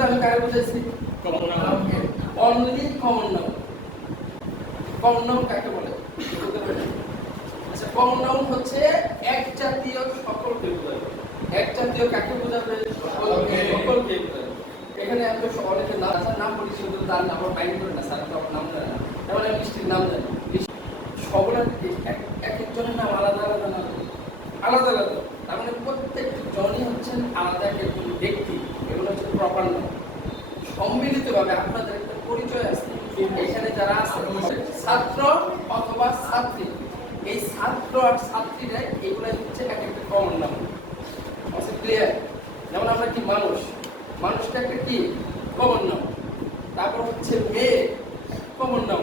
শুরুতে আমি কারে বুঝাইছি? Only common noun. Common noun কাকে বলে? আচ্ছা, কমন নাউন হচ্ছে এক জাতীয় সকলকে বোঝাবে। এক জাতীয় কাকে বোঝাবে? সকলকে বোঝাবে। এখানে আমি অনেকে নাম বলি, শুধু তার নাম মাইন্ড করে না, স্যার তো নাম জানে না। যেমন আমি মিষ্টির নাম জানি, সকলের এক একজনের নাম আলাদা আলাদা নাম, আলাদা আলাদা। তার মানে প্রত্যেকটি জনই হচ্ছেন আলাদা একজন ব্যক্তি। এগুলো হচ্ছে প্রপার নাম। সম্মিলিতভাবে আপনাদের একটা পরিচয় আছে। এখানে যারা আছে ছাত্র অথবা ছাত্রী, এই ছাত্র আর ছাত্রীরা এগুলাই হচ্ছে এক একটা কমন নাম। আচ্ছা, ক্লিয়ার? যেমন আমরা কি মানুষ, মানুষটা একটা কি কমন নাম। তারপর হচ্ছে মেয়ে, কমন নাম,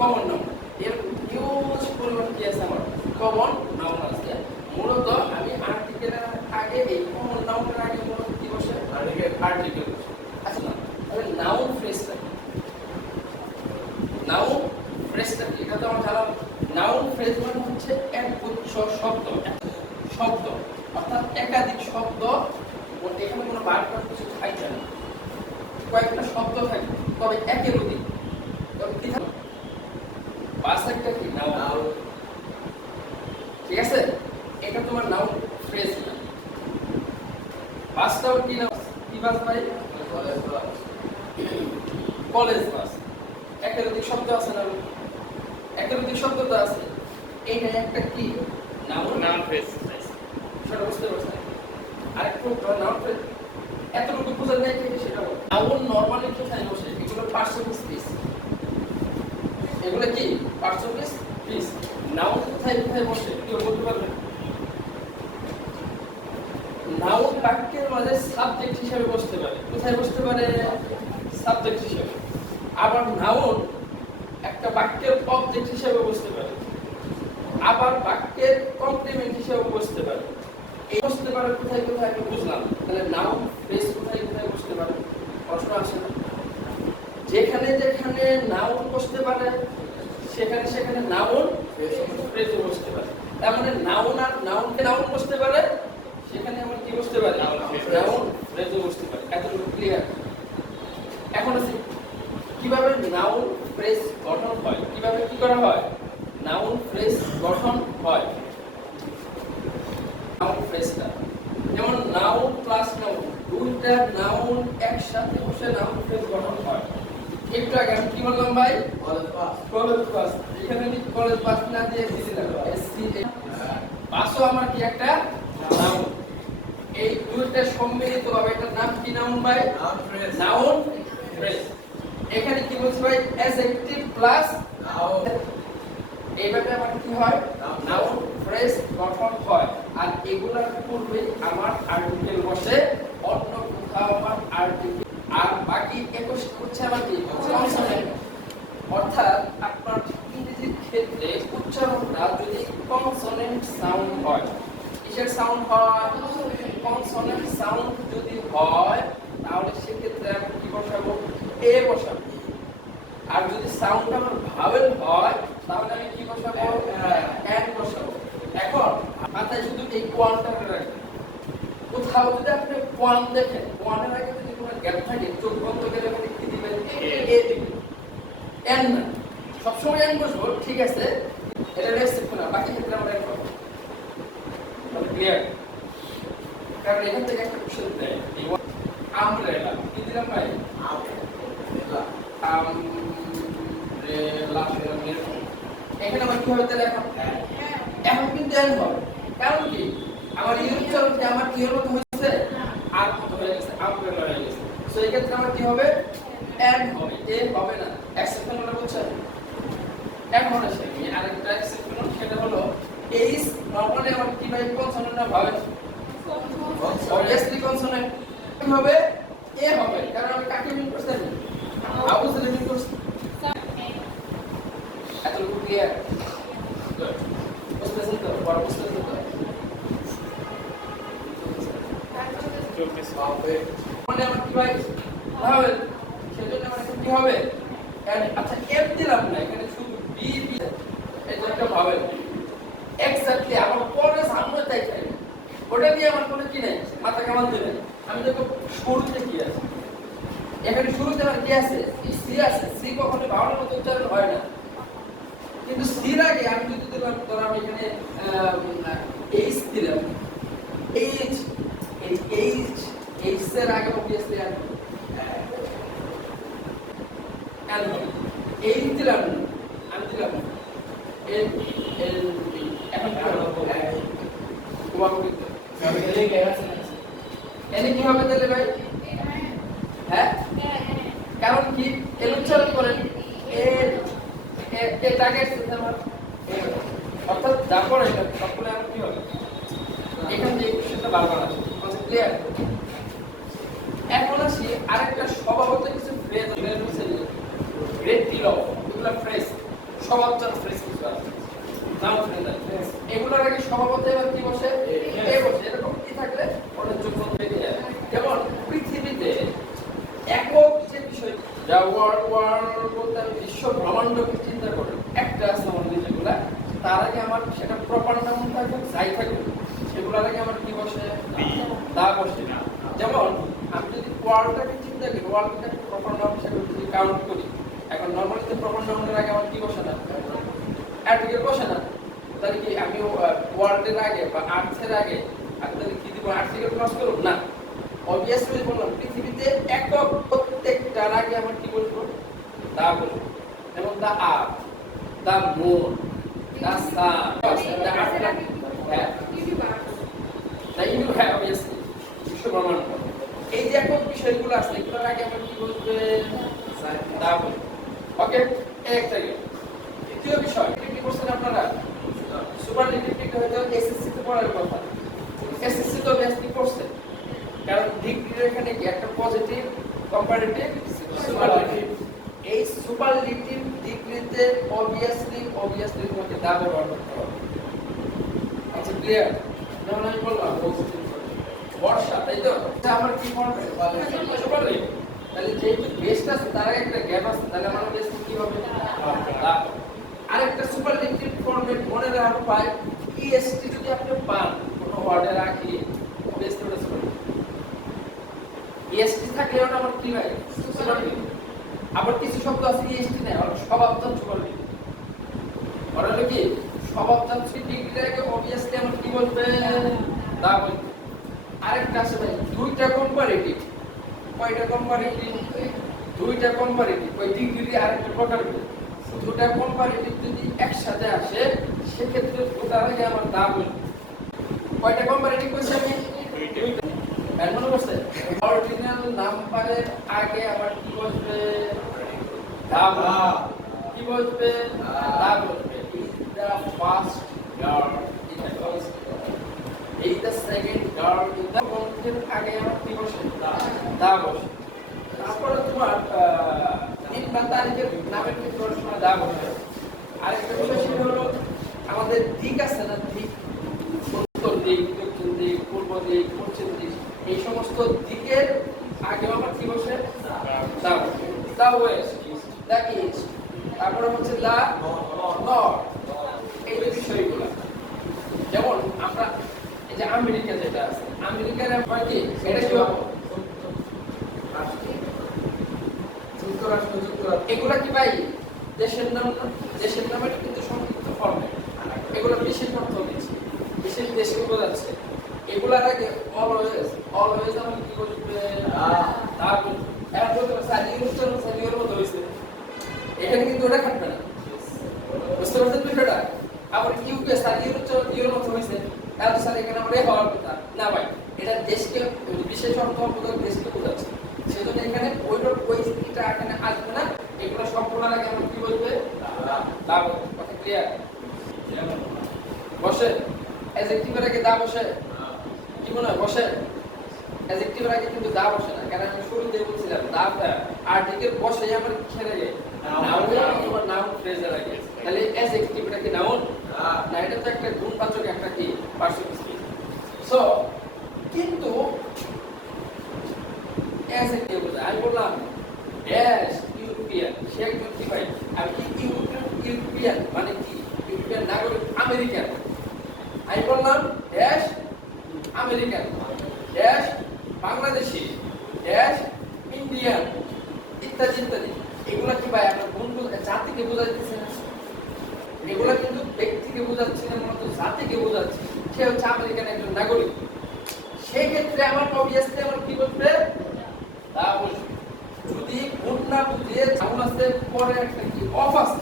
কমন নাম। এর হিউজ পরিমাণ কি আছে আমার কমন নাউন আছে। মূলত আমি আর্টিকেলের আগে এই কমন নাউনের আগে মূলত কি বসে? আর্টিকেল বসে। আচ্ছা না, তাহলে নাউন ফ্রেজটা কি? নাউন ফ্রেজটা কি? এটা তো আমার জানা। নাউন ফ্রেজ মানে হচ্ছে এক গুচ্ছ শব্দ, শব্দ অর্থাৎ একাধিক শব্দ। এখানে কোনো বারবার কিছু থাকছে না, কয়েকটা শব্দ থাকে, তবে একের অধিক। তবে কি থাকে? বাস একটা কি নাউন, ঠিক আছে? এটা তোমার নাউন ফ্রেজ না। বাসটাও কি নাউন? কি বাস ভাই? College bus. একের অধিক শব্দ আছে না? একের অধিক শব্দ তো আছে। এইটা একটা কি নাউন, নাউন ফ্রেজ। সেটা বুঝতে পারছেন? আরেকটু নাউন ফ্রেজ এতটুকু বুঝা যায় কি সেটা বল। নাউন নরমালি কোথায় বসে? এগুলো পার্সোনাল স্পেস। এগুলো কি পার্সোনাল স্পেস। নাউন কোথায় কোথায় বসে কেউ বলতে পারবে? নাউন বাক্যের মাঝে সাবজেক্ট হিসেবে বসতে পারে। কোথায় বসতে পারে? সাবজেক্ট হিসেবে। আবার নাউন একটা বাক্যের অবজেক্ট হিসেবে বসতে পারে, আবার বাক্যের কমপ্লিমেন্ট হিসেবে বসতে পারে। এই বসতে পারে কোথায় কোথায় আমি বুঝলাম। তাহলে নাউন ফ্রেজ কোথায় কোথায় বসতে পারে? প্রশ্ন আসে না? যেখানে যেখানে নাউন বসতে পারে সেখানে সেখানে নাউন ফ্রেজও বসতে পারে। তার মানে নাউন আর নাউনকে নাউন বসতে পারে, সেখানে আমার কি বসতে পারে? নাউন ফ্রেজও বসতে পারে। এতটুকু ক্লিয়ার? এখন আছে কিভাবে নাউন ফ্রেজ গঠন হয়, কিভাবে কি করা হয় নাউন ফ্রেজ গঠন হয়। নাউন ফ্রেজটা যেমন নাউন প্লাস নাউন, দুইটা নাউন একসাথে বসে নাউন ফ্রেজ গঠন হয়। একটু আগে আমি কি বললাম ভাই? College bus. এখানে আমি কলেজ বাস না দিয়ে দিছিলাম এসসি বাসও আমার কি একটা নাউন। এই দুইটা সম্মিলিত ভাবে এটার নাম কি নাউন ভাই? Noun phrase. এখানে কি বলছি ভাই? Adjective plus noun. এইভাবে আমার কি হয়? নাউন ফ্রেজ গঠন হয়। আর এগুলোর পূর্বে আমার আর্টিকেল বসে, অন্য কোথাও আমার আর্টিকেল। আর বাকি 21 হচ্ছে আমার কি কনসোনেন্ট। অর্থাৎ আপনার ইংরেজির ক্ষেত্রে উচ্চারণটা যদি কনসোনেন্ট সাউন্ড হয়, কিসের সাউন্ড হয়? কনসোনেন্ট সাউন্ড যদি হয় তাহলে সেক্ষেত্রে আমি কি বসাবো? এ বসাবো। আর যদি সাউন্ড আমার ভাওয়েল হয় তাহলে আমি কি বসাবো? এন বসাবো। এখন মাথায় শুধু এই কোয়ানটা রাখবেন। কোথাও যদি আপনি কোয়ান দেখেন, কোয়ানের আগে যদি কোনো গ্যাপ থাকে, চোখ বন্ধ করে আপনি কি দিবেন? এ দিবেন। এন না, সবসময় এন বসবো, ঠিক আছে? এটা এক্সেপশন না, বাকি ক্ষেত্রে আমরা এন পাবো। ক্লিয়ার? কারণ এখান থেকে একটা কোশ্চেন দেয়, আমব্রেলা কি দিলাম ভাই? এখানে আমার কি হবে তাহলে? এখন কিন্তু এন হবে। কারণ কি আমার ইউর উচ্চারণ কি আমার ইউর মতো হয়েছে? আর মতো হয়ে গেছে, আমব্রেলা হয়ে গেছে। সো এই ক্ষেত্রে আমার কি হবে? এন হবে, এ হবে না। এক্সেপশন হলো বুঝছেন? এন হবে সে। আরেকটা এক্সেপশন সেটা হলো এইস নরমালি আমার কি ভাই কনসোনেন্ট না ভাবে? Obviously consonant. কি হবে? এ হবে। কারণ আমি কাকে মিন করতে জানি? আবু সালে মিন করছি। এতটুকু ক্লিয়ার? বুঝতেছেন তো? বড় বুঝতেছেন তো? মানে আমার কি ভাই ভাবে? সেজন্য আমার কি হবে? আচ্ছা এফ দিলাম না, এখানে শুধু বি বি এটা একটা ভাবে। এক্স্যাক্টলি আমার পরে সামনে তাই ওটা নিয়ে আমার কোনো কি নেই, মাথা কামান দেবে। আমি দেখো শুরুতে কি আছে, এখানে শুরুতে আমার কি আছে? সি আছে। সি কখনো বাউলের মতো উচ্চারণ হয় না। কিন্তু সির আগে আমি যদি দিলাম, ধর আমি এখানে এইচ দিলাম, এইচ, এই এইচ এর আগে অবভিয়াসলি অ্যালকোহল। এইচ দিলাম, আমি দিলাম এল এল বি। এখন কি হবে? তোমাকে দিতে আমি এলে কে আছে না? এলে কি হবে তাহলে ভাই? হ্যাঁ, কারণ কি এল উচ্চারণ করেন এল, এটাকে আমার অর্থাৎ তারপর এটা সকলে আমার কি হবে? এখান থেকে সেটা বারবার আসে। Concept clear? এখন আসি আরেকটা স্বভাবত কিছু ফ্রেজ আছে, গ্রেট ডিল অফ, এগুলো ফ্রেজ স্বভাবজাত ফ্রেজ কিছু আছে, নাম ফ্রেজ আছে। এগুলোর আগে স্বভাবত এবার কি বসে? এ বসে। এরকম কি থাকলে ওটা যোগ্য পেয়ে যায়। যেমন পৃথিবীতে একক যে বিষয়, যা ওয়ার্ল্ড বলতে আমি বিশ্ব ব্রহ্মাণ্ডকে চিন্তা করি, একটা আছে আমার যেগুলা, তার আগে আমার সেটা প্রপার নাম থাকবে, যাই থাকবে সেগুলোর আগে আমার কি বসে? দা বসে। যেমন আমি যদি ওয়ার্ল্ডটাকে চিন্তা করি, ওয়ার্ল্ডকে একটা প্রপার নাম হিসেবে যদি কাউন্ট করি, এখন নরমালি তো প্রপার নামের আগে আমার কি বসে না? আর্টিকেল বসে না। তাহলে কি আমি ওয়ার্ল্ডের আগে বা আর্থের আগে আমি তাহলে কি দিব? আর্টিকেল ক্রস করব না। অবভিয়াসলি বললাম পৃথিবীতে একক প্রত্যেকটার আগে আমার কি বলবো? দা বলবো। যেমন দা আর্থ, দা মুন, দা সান, দা আর্থ, হ্যাঁ দা ইউনিভার্স, হ্যাঁ অবভিয়াসলি বিশ্ব ব্রহ্মাণ্ড। এই যে একক বিষয়গুলো আছে এগুলোর আগে আমরা কি বলবে? দা বলবো। ওকে, একটা গেল। দ্বিতীয় বিষয় কি করছেন আপনারা? সুপারলেটিভ হয়তো এসএসসি তে পড়ার কথা। এসএসসি তো বেশ কি করছেন, কারণ ডিগ্রির এখানে কি একটা পজিটিভ কম্পারেটিভ সুপারলেটিভ। এই সুপারলেটিভ ডিগ্রিতে অবভিয়াসলি তোমাকে দা ব্যবহার করতে হবে। আচ্ছা ক্লিয়ার? যেমন আমি বললাম বর্ষা, তাই তো? এটা আমার কি পড়বে? সুপারলেটিভ। তাহলে যেহেতু বেস্ট আছে তার আগে একটা গ্যাপ আছে, তাহলে আমার বেস্ট কি হবে? দা। আরেকটা সুপারলেটিভ ফর্মেট মনে রাখার উপায়, ইএসটি যদি আপনি পান কোনো ওয়ার্ডের আগে, বেস্ট ওটা সুপারলেটিভ। ইএসটি থাকলে ওটা আমার কি হয়? সুপারলেটিভ। আবার কিছু শব্দ আছে ইএসটি নাই, ওটা স্বভাবজাত সুপারলেটিভ। ওটা হলো কি স্বভাবজাত ডিগ্রির আগে অবভিয়াসলি আমার কি বলবে? দা বলবে। আরেকটা আছে ভাই দুইটা কম্পারেটিভ। কয়টা কম্পারেটিভ? দুইটা কম্পারেটিভ। ওই ডিগ্রির আরেকটা প্রকার। দুটা কম্পারেটিভ যদি একসাথে আসে সেক্ষেত্রে ওটার আগে আমার দা বলবে। কয়টা কম্পারেটিভ কইছি আমি? দুইটা। এর মনে করছে অরিজিনাল নাম্বারের আগে আবার কি বসবে? দা বলবে। কি বসবে? দা বলবে। Is the first girl in the class. Is the second girl in the content আগে আমার কি বসে? দা বসে। তারপরে তোমার দিন বা তারিখের নামের কি প্রশ্ন দা বসে। আরেকটা বিষয় সেটা হলো আমাদের দিক আছে না, দিক, উত্তর দিক, দক্ষিণ দিক, পূর্ব দিক, পশ্চিম দিক, এই সমস্ত দিকের আগে আমার কি বসে? দা বসে। দা ওয়েস্ট, দা ইস্ট, তারপরে হচ্ছে দা নর্থ। এই যে বিষয়গুলো, যেমন আমরা এই যে আমেরিকা যেটা আছে, আমেরিকার আমরা কি এটা কি হবে? এগুলা কি ভাই দেশের নাম? দেশের নামের কিন্তু সংক্ষিপ্ত ফর্মে। এগুলো বিশেষ অর্থ দিচ্ছে, বিশেষ দেশকে বোঝাচ্ছে। এগুলার আগে অলওয়েজ আমি কি বলবে? দা বলবে। এখন বলতে সালির উচ্চারণ সালির মতো হয়েছে, এখানে কিন্তু ওটা খাটবে না। বুঝতে পারছেন বিষয়টা? আবার ইউকে সালির উচ্চারণ ইউর মতো হয়েছে, তাহলে স্যার এখানে আমরা হওয়ার কথা না ভাই, এটা দেশকে বিশেষ অর্থ বোঝাচ্ছে, দেশকে বোঝাচ্ছে। সেজন্য এখানে ওই স্ত্রীটা এখানে আসবে না। এগুলো সম্পূর্ণ আগে আমরা কি বলবে? দা বলবে। কথা ক্লিয়ার? বসে অ্যাডজেক্টিভের আগে দা বসে? কি মনে হয় বসে? অ্যাডজেক্টিভের আগে কিন্তু দা বসে না, কারণ আমি শুরুতেই বলছিলাম দাটা আর্টিকেল বসে আমার খেলে যায় নাউন ফ্রেজের আগে। তাহলে অ্যাডজেক্টিভটা কি নাউন না? এটা তো একটা গুণবাচক, একটা কি পার্সিকুলার। সো কিন্তু অ্যাডজেক্টিভ আমি বললাম ড্যাশ ইউরোপিয়ান, সে একজন কি ভাই? আমি কি ইউরোপিয়ান মানে কি? ইউরোপিয়ান নাগরিক, আমেরিকান। আমি বললাম dash American, dash Bangladeshi, dash Indian, ইত্যাদি ইত্যাদি। এগুলা কি ভাই আমরা বন্ধু জাতিকে বোঝাইতেছে না, এগুলা কিন্তু ব্যক্তিকে বোঝাচ্ছে না, মূলত জাতিকে বোঝাচ্ছে। সে হচ্ছে আমেরিকান একজন নাগরিক, সেই ক্ষেত্রে আমার অবভিয়াসলি আমার কি বলবে তা বলবে। যদি গুণ না বুঝিয়ে যেমন আছে পরে একটা কি অফ আছে,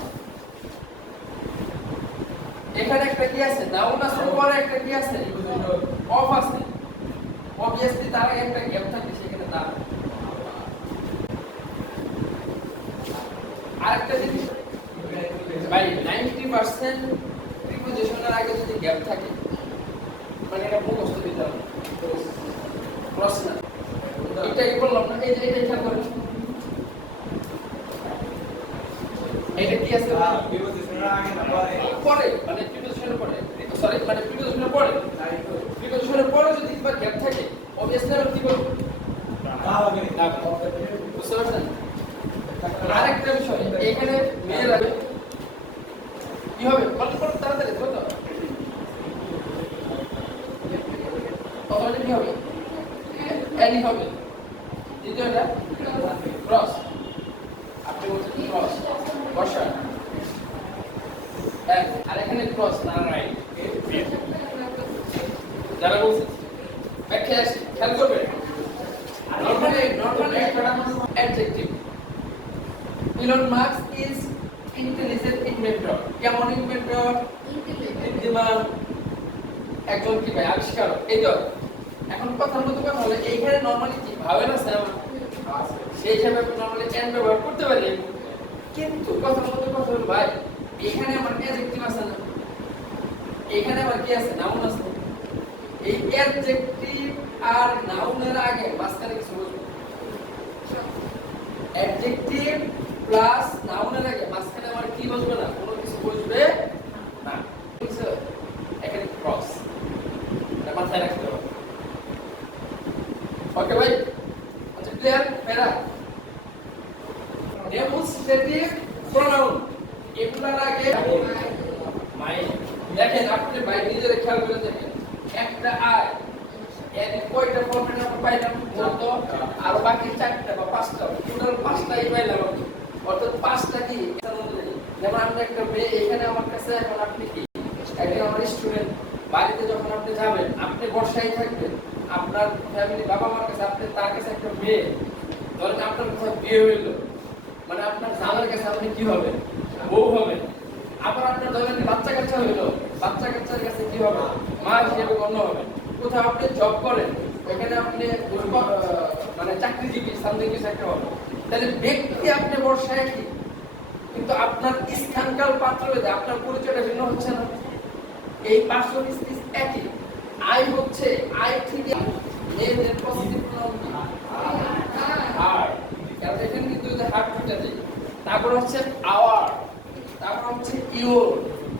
এখানে একটা কি আছে নাউন আছে, পরে একটা কি আছে অফ আছে, অবভিয়াসলি তার আগে একটা গ্যাপ থাকে, সেখানে না। আরেকটা জিনিস ভাই 90% প্রিপোজিশনের আগে যদি গ্যাপ থাকে মানে এটা মুখস্থ দিতে হবে প্রশ্ন। এটা কি বললাম না, এই যে এটা খেয়াল করেন, এটা কি আছে প্রিপোজিশনের আগে না পরে, মানে প্রিপোজিশনের পরে, সরি মানে প্রিপোজিশনের পরে, প্রিপোজিশনের পরে যদি একবার গ্যাপ থাকে অবভিয়াসলি আমরা কি বলবো না হবে না। বুঝতে পারছেন? আরেকটা বিষয় এখানে মেয়েরা কি হবে বল তাড়াতাড়ি কত অটোমেটিক কি হবে এনি হবে। দ্বিতীয়টা ক্রস, আপনি বলছেন ক্রস বর্ষা, আর এখানে ক্রস না রাইট। যারা বলছেন ব্যাখ্যা আসি খেয়াল করবেন, normally adjective Elon Musk is intelligent inventor. কেমন ইনভেন্টর? বুদ্ধিমান একজন কি ভাই আবিষ্কারক। এই তো এখন কথার মতো কথা হলো এইখানে নরমালি কি ভাবে না স্যার সেই হিসাবে নরমালি এন্ড ব্যবহার করতে পারি, কিন্তু কথার মতো কথা হলো ভাই এখানে আমার অ্যাডজেক্টিভ আছে না, এখানে আবার কি আছে নাউন আছে। এই অ্যাডজেক্টিভ আর নাউনের আগে মাঝখানে কিছু বলবো, অ্যাডজেক্টিভ প্লাস নাউনের আগে মাঝখানে আমার কি বসবে না, কোনো কিছু বসবে না। এখানে ক্রস, এটা মাথায় রাখতে হবে। ওকে ভাই, আচ্ছা ক্লিয়ার? মেরা ডেমনস্ট্রেটিভ প্রোনাউন এগুলার আগে মাই। দেখেন আপনি ভাই নিজের খেয়াল করে দেখেন, একটা আই এর কয়টা ফরম্যাট আমরা পাইলাম বলতো, আর বাকি চারটা বা পাঁচটা, টোটাল পাঁচটাই পাইলাম। অর্থাৎ পাঁচটা কি, যেমন আমরা একটা মেয়ে এখানে আমার কাছে, এখন আপনি কি একজন আমার স্টুডেন্ট, বাড়িতে যখন আপনি যাবেন আপনি বর্ষায় থাকবেন, আপনার ফ্যামিলি বাবা মার কাছে আপনি তার কাছে একটা মেয়ে, ধরেন আপনার কোথাও বিয়ে হইল মানে আপনার জামার কাছে আপনি কি হবে বউ হবে। আবার আপনার ধরেন বাচ্চা কাচ্চা হইলো, বাচ্চা কাচ্চার কাছে কি হবে মা হিসেবে গণ্য হবে। কোথাও আপনি জব করেন ওখানে আপনি মানে চাকরিজীবী সামথিং কিছু একটা হবে। তাহলে ব্যক্তি আপনি বর্ষায় কি, কিন্তু আপনার স্থানকাল পাত্র ভেদে আপনার পরিচয়টা ভিন্ন হচ্ছে না। এই পার্সন ইজ একই। আই হচ্ছে আই থেকে মেয়েদের পজিটিভ প্রোনাউন কি আর, কারণ এখানে কিন্তু যে হার্ট দুটো দেই, তারপর হচ্ছে আওয়ার, তারপর হচ্ছে ইওর,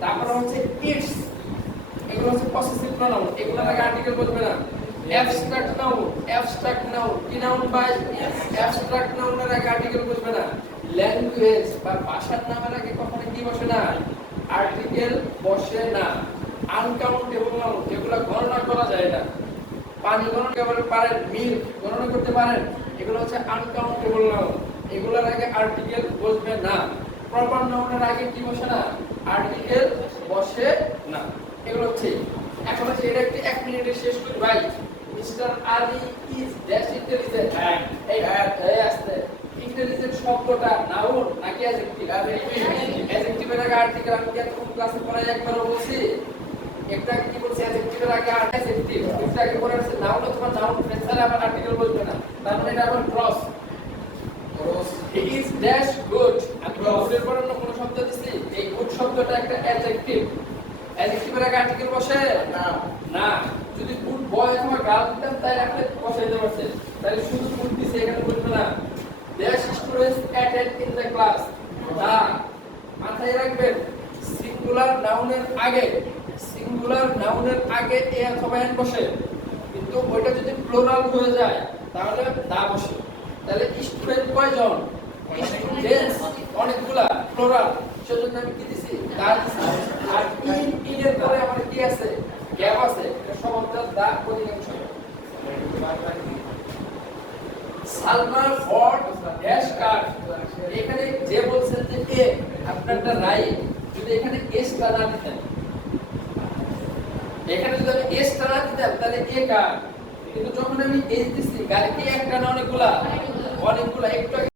তারপর হচ্ছে ইটস, এগুলো হচ্ছে পসেসিভ প্রোনাউন। এগুলো আগে আর্টিকেল বলবে না। অ্যাবস্ট্রাক্ট নাউন কি নাউন বাই অ্যাবস্ট্রাক্ট নাউনের আগে আর্টিকেল বলবে না। ল্যাঙ্গুয়েজ বা ভাষার নামের আগে কখনো কি বসে না, আর্টিকেল বসে না। আনকাউন্টেবল নাউন যেগুলো গণনা করা যায় না, পানি গণনা করতে পারেন, মিল্ক গণনা করতে পারেন, এগুলো হচ্ছে আনকাউন্টেবল নাউন, এগুলোর আগে আর্টিকেল বসবে না। প্রপার নাউনের আগে কি বসে না, আর্টিকেল বসে না। এগুলো হচ্ছে এখন হচ্ছে এটা একটু 1 মিনিটে শেষ করি ভাই। Mister Ali is dash intelligent. এই আসছে ইন্টেলিজেন্ট শব্দটা নাউন নাকি অ্যাডজেক্টিভ? অ্যাডজেক্টিভের আগে আর্টিকেল আমি কোন ক্লাসে পড়াই একবারও বলছি, একটা কি বলছি অ্যাডজেক্টিভের আগে অ্যাডজেক্টিভ, একটা কি বলে আছে নাউন অথবা নাউন ফ্রেজ ছাড়া আবার আর্টিকেল বলবে না, তার মানে এটা আবার cross. He is dash good, আমি গুডের পরে অন্য কোনো শব্দ দিছি, এই গুড শব্দটা একটা অ্যাডজেক্টিভ, অ্যাডজেক্টিভের আগে আর্টিকেল বসে না না। যদি গুড বয় অথবা গার্ল দিতেন তাহলে আপনি বসাইতে পারতেন, তাহলে শুধু গুড দিছে এখানে বলবে না। Their students attend in the class, না মাথায় রাখবেন সিঙ্গুলার নাউনের আগে, সিঙ্গুলার নাউনের আগে এ অথবা এন বসে, কিন্তু ওইটা যদি প্লুরাল হয়ে যায় তাহলে দা বসে। তাহলে স্টুডেন্ট কয়জন, স্টুডেন্টস অনেকগুলা, প্লুরাল, সেজন্য আমি কি দিছি দা দিছি। আর ইন এর পরে আমাদের কি আছে, গ্যাপ আছে, এটা শব্দ দা অধিকাংশ। সালমা ফর ড্যাশ কাট, আপনারটা রাইট, যদি এখানে এস টা না দিতেন, এখানে যদি আমি এস টা না দিতাম তাহলে এ কার, কিন্তু যখন আমি এস দিছি গাড়ি কি একটা না অনেকগুলা, অনেকগুলা একটু